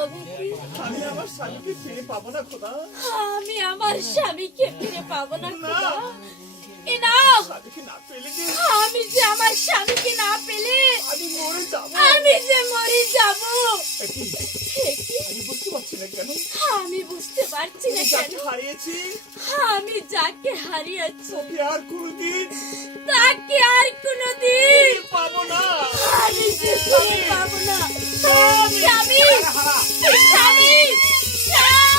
হবে আমি আমার স্বামীকে ফিরে পাবো না খোদা। আমি আমার স্বামীকে ফিরে পাবো না। খোদা। আমি যে আমার স্বামীকে না পেলে আমি মরে যাব। আমি যে মরে যাব। আমি বুঝতে পারছি না কেন। আমি বুঝতে পারছি না কেন। হারিয়েছি আমি যাকে হারিয়েছি। আর কোনোদিন তাকে আর কোনোদিন পাবো না। আমি পাবো না। স্বামী স্বামী স্বামী।